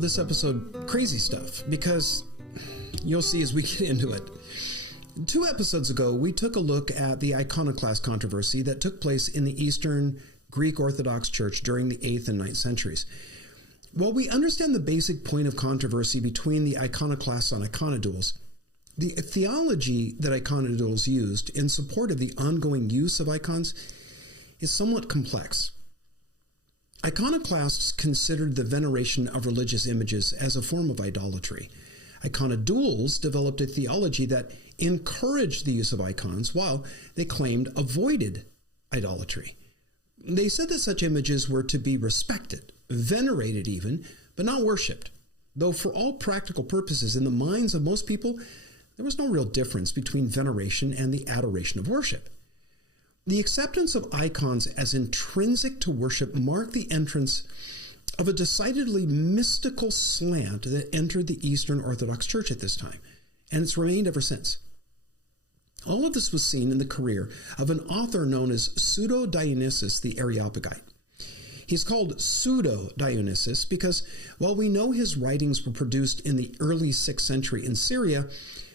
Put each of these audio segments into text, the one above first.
this episode crazy stuff because you'll see as we get into it. 2 episodes ago, we took a look at the iconoclast controversy that took place in the Eastern Greek Orthodox Church during the 8th and 9th centuries. While we understand the basic point of controversy between the iconoclasts and iconodules, the theology that iconodules used in support of the ongoing use of icons is somewhat complex. Iconoclasts considered the veneration of religious images as a form of idolatry. Iconodules developed a theology that encouraged the use of icons while they claimed avoided idolatry. They said that such images were to be respected, venerated even, but not worshipped, though for all practical purposes in the minds of most people, there was no real difference between veneration and the adoration of worship. The acceptance of icons as intrinsic to worship marked the entrance of a decidedly mystical slant that entered the Eastern Orthodox Church at this time, and it's remained ever since. All of this was seen in the career of an author known as Pseudo-Dionysius the Areopagite. He's called Pseudo-Dionysius because while we know his writings were produced in the early 6th century in Syria,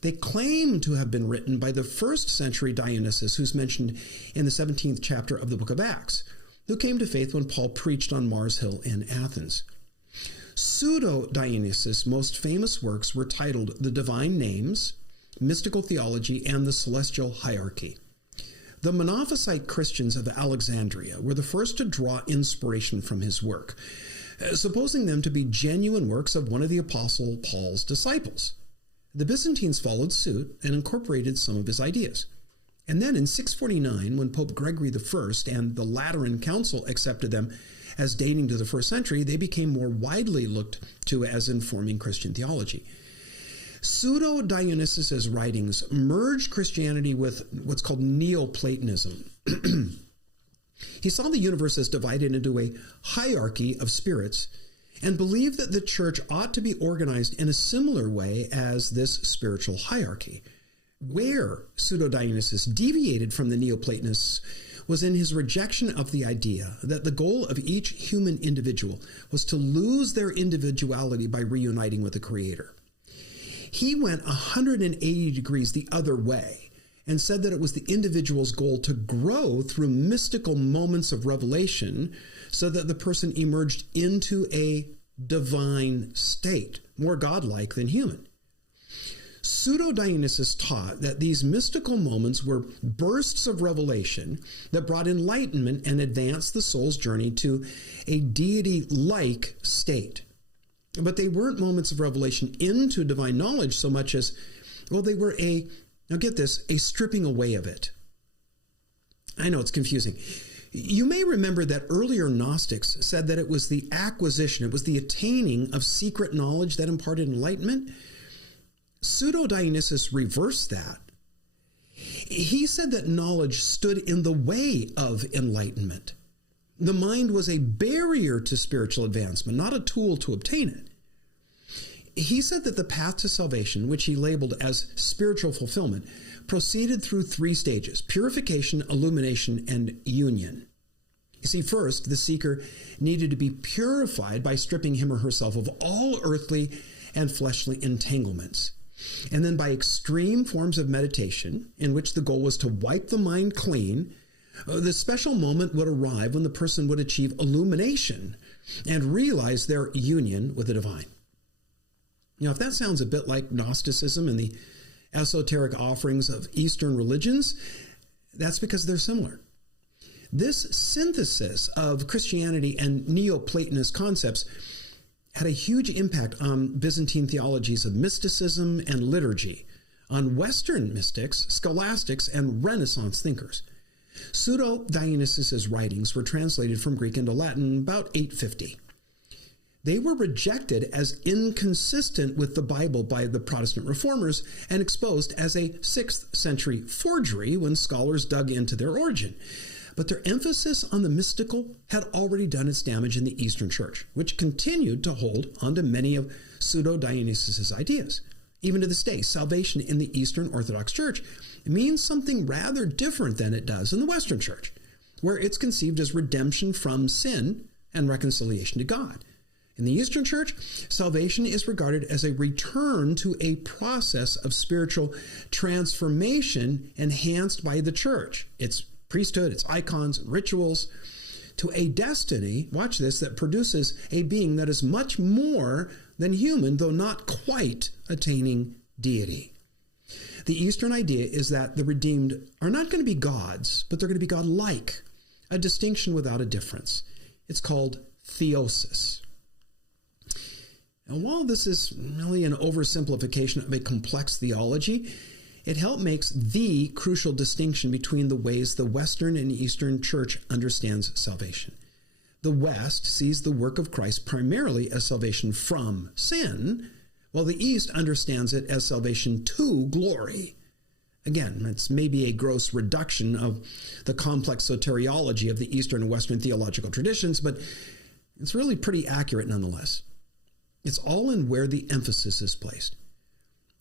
they claim to have been written by the 1st century Dionysius, who's mentioned in the 17th chapter of the book of Acts, who came to faith when Paul preached on Mars Hill in Athens. Pseudo-Dionysius' most famous works were titled The Divine Names, Mystical Theology, and the Celestial Hierarchy. The Monophysite Christians of Alexandria were the first to draw inspiration from his work, supposing them to be genuine works of one of the Apostle Paul's disciples. The Byzantines followed suit and incorporated some of his ideas. And then in 649, when Pope Gregory I and the Lateran Council accepted them as dating to the 1st century, they became more widely looked to as informing Christian theology. Pseudo-Dionysius' writings merged Christianity with what's called Neoplatonism. He saw the universe as divided into a hierarchy of spirits and believed that the church ought to be organized in a similar way as this spiritual hierarchy. Where Pseudo-Dionysius deviated from the Neoplatonists was in his rejection of the idea that the goal of each human individual was to lose their individuality by reuniting with the Creator. He went 180 degrees the other way and said that it was the individual's goal to grow through mystical moments of revelation so that the person emerged into a divine state, more godlike than human. Pseudo-Dionysius taught that these mystical moments were bursts of revelation that brought enlightenment and advanced the soul's journey to a deity-like state. But they weren't moments of revelation into divine knowledge so much as, well, they were now get this, a stripping away of it. I know it's confusing. You may remember that earlier Gnostics said that it was the acquisition, it was the attaining of secret knowledge that imparted enlightenment. Pseudo-Dionysius reversed that. He said that knowledge stood in the way of enlightenment. The mind was a barrier to spiritual advancement, not a tool to obtain it. He said that the path to salvation, which he labeled as spiritual fulfillment, proceeded through 3 stages: purification, illumination, and union. You see, first, the seeker needed to be purified by stripping him or herself of all earthly and fleshly entanglements. And then by extreme forms of meditation, in which the goal was to wipe the mind clean, the special moment would arrive when the person would achieve illumination and realize their union with the divine. Now, if that sounds a bit like Gnosticism and the esoteric offerings of Eastern religions, that's because they're similar. This synthesis of Christianity and Neoplatonist concepts had a huge impact on Byzantine theologies of mysticism and liturgy, on Western mystics, scholastics, and Renaissance thinkers. Pseudo-Dionysius' writings were translated from Greek into Latin about 850. They were rejected as inconsistent with the Bible by the Protestant reformers and exposed as a 6th century forgery when scholars dug into their origin. But their emphasis on the mystical had already done its damage in the Eastern Church, which continued to hold onto many of Pseudo-Dionysius' ideas. Even to this day, salvation in the Eastern Orthodox Church means something rather different than it does in the Western Church, where it's conceived as redemption from sin and reconciliation to God. In the Eastern Church, salvation is regarded as a return to a process of spiritual transformation enhanced by the church, its priesthood, its icons, rituals, to a destiny, watch this, that produces a being that is much more than human, though not quite attaining deity. The Eastern idea is that the redeemed are not going to be gods, but they're going to be God-like, a distinction without a difference. It's called theosis. And while this is really an oversimplification of a complex theology, it helps makes the crucial distinction between the ways the Western and Eastern Church understands salvation. The West sees the work of Christ primarily as salvation from sin, while the East understands it as salvation to glory. Again, it's maybe a gross reduction of the complex soteriology of the Eastern and Western theological traditions, but it's really pretty accurate nonetheless. It's all in where the emphasis is placed.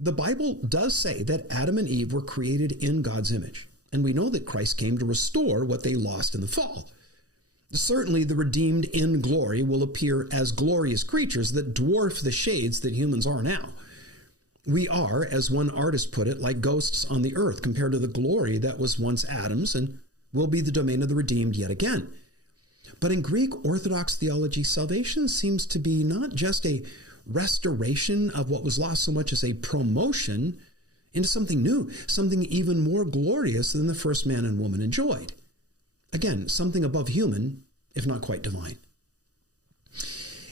The Bible does say that Adam and Eve were created in God's image, and we know that Christ came to restore what they lost in the fall. Certainly, the redeemed in glory will appear as glorious creatures that dwarf the shades that humans are now. We are, as one artist put it, like ghosts on the earth compared to the glory that was once Adam's and will be the domain of the redeemed yet again. But in Greek Orthodox theology, salvation seems to be not just a restoration of what was lost so much as a promotion into something new, something even more glorious than the first man and woman enjoyed. Again, something above human, if not quite divine.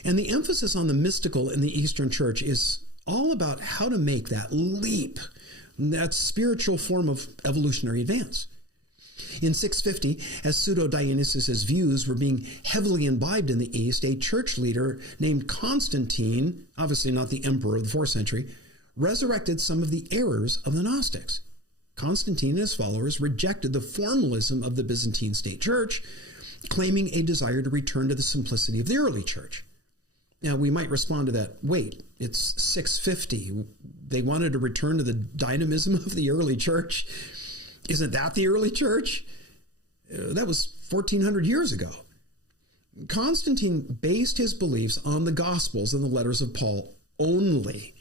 And the emphasis on the mystical in the Eastern Church is all about how to make that leap, that spiritual form of evolutionary advance. In 650, as Pseudo-Dionysius' views were being heavily imbibed in the East, a church leader named Constantine, obviously not the emperor of the 4th century, resurrected some of the errors of the Gnostics. Constantine and his followers rejected the formalism of the Byzantine state church, claiming a desire to return to the simplicity of the early church. Now, we might respond to that, wait, it's 650. They wanted to return to the dynamism of the early church. Isn't that the early church? That was 1,400 years ago. Constantine based his beliefs on the Gospels and the letters of Paul only.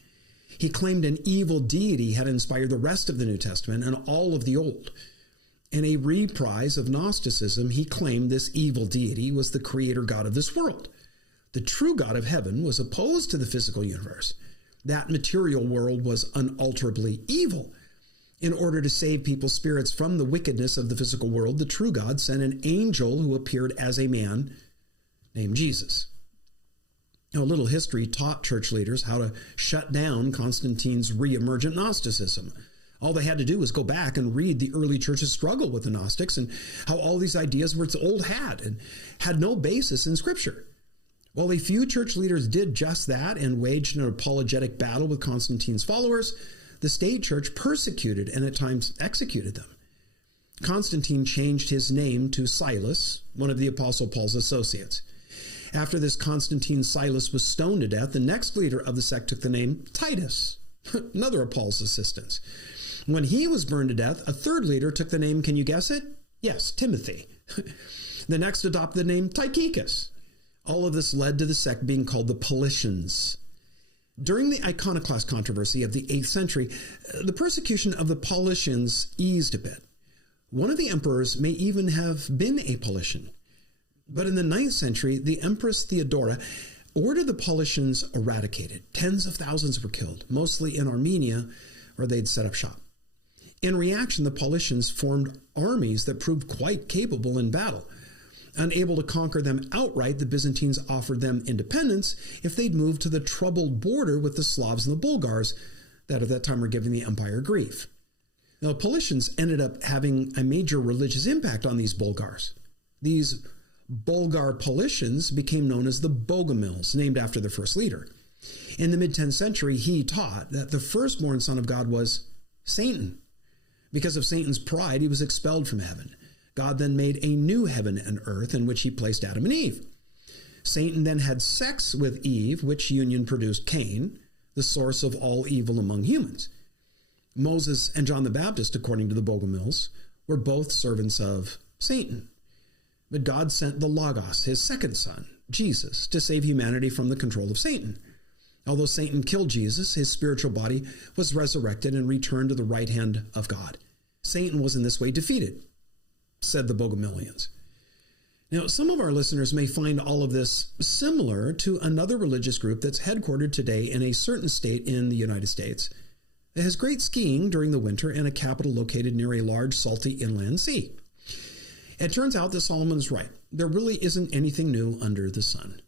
He claimed an evil deity had inspired the rest of the New Testament and all of the Old. In a reprise of Gnosticism, he claimed this evil deity was the creator God of this world. The true God of heaven was opposed to the physical universe. That material world was unalterably evil. In order to save people's spirits from the wickedness of the physical world, the true God sent an angel who appeared as a man named Jesus. Now, a little history taught church leaders how to shut down Constantine's re-emergent Gnosticism. All they had to do was go back and read the early church's struggle with the Gnostics and how all these ideas were its old hat and had no basis in Scripture. While a few church leaders did just that and waged an apologetic battle with Constantine's followers, the state church persecuted and at times executed them. Constantine changed his name to Silas, one of the Apostle Paul's associates. After this, Constantine Silas was stoned to death. The next leader of the sect took the name Titus, another of Paul's assistants. When he was burned to death, a third leader took the name, can you guess it? Yes, Timothy. The next adopted the name Tychicus. All of this led to the sect being called the Paulicians. During the iconoclast controversy of the 8th century, the persecution of the Paulicians eased a bit. One of the emperors may even have been a Paulician. But in the 9th century, the Empress Theodora ordered the Paulicians eradicated. Tens of thousands were killed, mostly in Armenia, where they'd set up shop. In reaction, the Paulicians formed armies that proved quite capable in battle. Unable to conquer them outright, the Byzantines offered them independence if they'd moved to the troubled border with the Slavs and the Bulgars that at that time were giving the empire grief. Now, the Paulicians ended up having a major religious impact on these Bulgars. These Bulgar Paulicians became known as the Bogomils, named after their first leader. In the mid-10th century, he taught that the firstborn son of God was Satan. Because of Satan's pride, he was expelled from heaven. God then made a new heaven and earth in which he placed Adam and Eve. Satan then had sex with Eve, which union produced Cain, the source of all evil among humans. Moses and John the Baptist, according to the Bogomils, were both servants of Satan. But God sent the Logos, his second son, Jesus to save humanity from the control of Satan. Although Satan killed Jesus, his spiritual body was resurrected and returned to the right hand of God. Satan was in this way defeated, said the Bogomilians. Now, some of our listeners may find all of this similar to another religious group that's headquartered today in a certain state in the United States. It has great skiing during the winter and a capital located near a large salty inland sea. It turns out that Solomon's right. There really isn't anything new under the sun.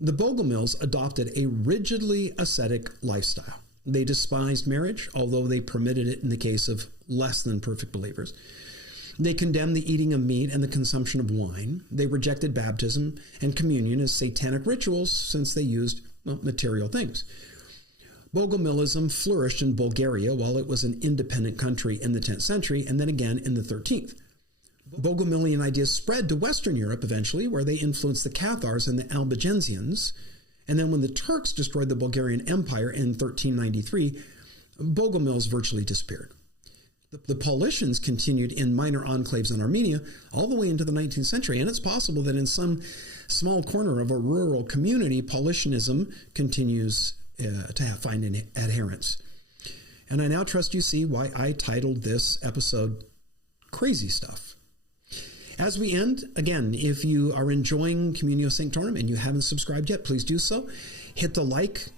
The Bogomils adopted a rigidly ascetic lifestyle. They despised marriage, although they permitted it in the case of less than perfect believers. They condemned the eating of meat and the consumption of wine. They rejected baptism and communion as satanic rituals since they used material things. Bogomilism flourished in Bulgaria while it was an independent country in the 10th century and then again in the 13th. Bogomilian ideas spread to Western Europe eventually, where they influenced the Cathars and the Albigensians. And then when the Turks destroyed the Bulgarian Empire in 1393, Bogomils virtually disappeared. The Paulicians continued in minor enclaves in Armenia all the way into the 19th century, and it's possible that in some small corner of a rural community, Paulicianism continues to find adherents. And I now trust you see why I titled this episode Crazy Stuff. As we end, again, if you are enjoying Communio Sanctorum and you haven't subscribed yet, please do so. Hit the like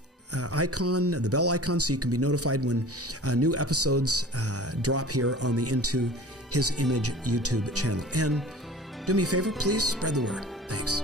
icon, the bell icon, so you can be notified when new episodes drop here on the Into His Image YouTube channel. And do me a favor, please spread the word. Thanks.